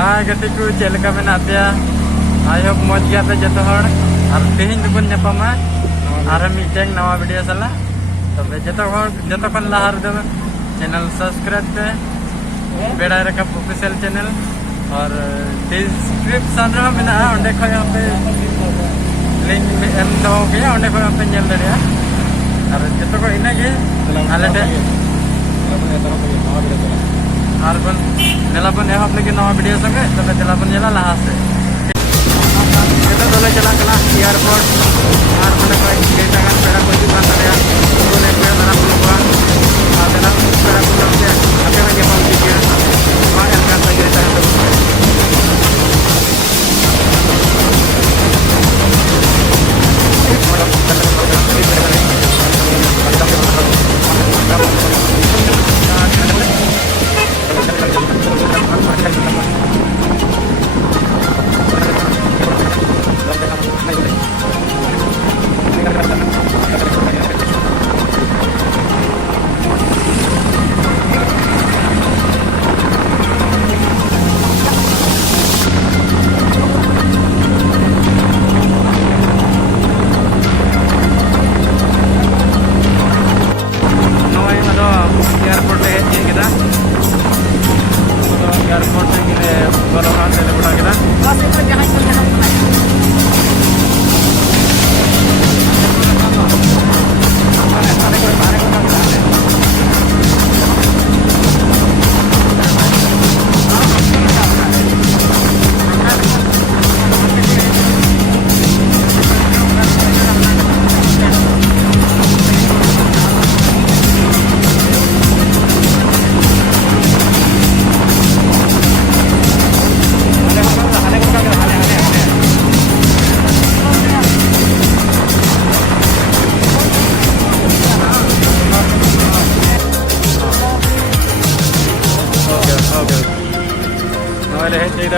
हाँ गति को चलका में नाते आई होप मौज गया पे जतो हड़ और तेहिन दुबन नेपमा और मीटिंग नवा वीडियो सला तब जतो कन लहार दो चैनल सब्सक्राइब पे बेड़ा रकम ऑफिशियल चैनल और डिस्क्रिप्शन रे मेना ओंडे खय पे लिंक एम दो गया ओंडे खय पे नेल दरिया और जतो को इना गे आलेटे और बन नेलापन एहब लगे नवा वीडियो संगे तबे नेलापन जेला लहा से kita dole jalan kelas di airport और mana कोई kita kan पेड़ा कोई दुकान तरिया तो ने पे मेरा पुलवा आदेना पेड़ा पुलवा से अबे लगे हम कीजिए वहां एलकान से गिरता है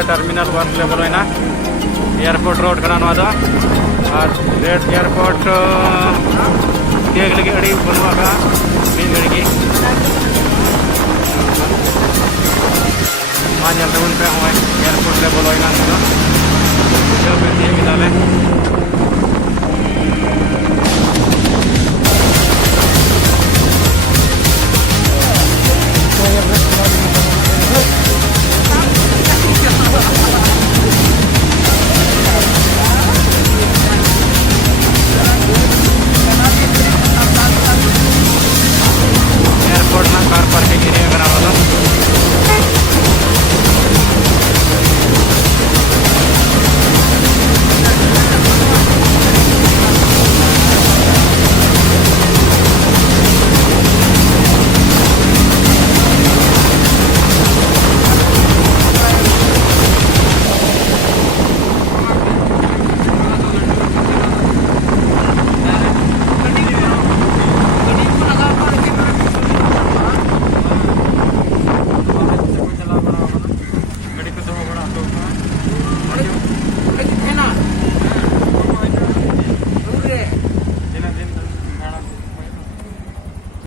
टर्मिनल 1 ले बोलो ना एयरपोर्ट रोड कना नवा दो और रेड एयरपोर्ट देख लगे अड़ी बनवा का मिल गई मान जल्द उन पे होय एयरपोर्ट ले बोलो ना तो पे दिए मिलाले तो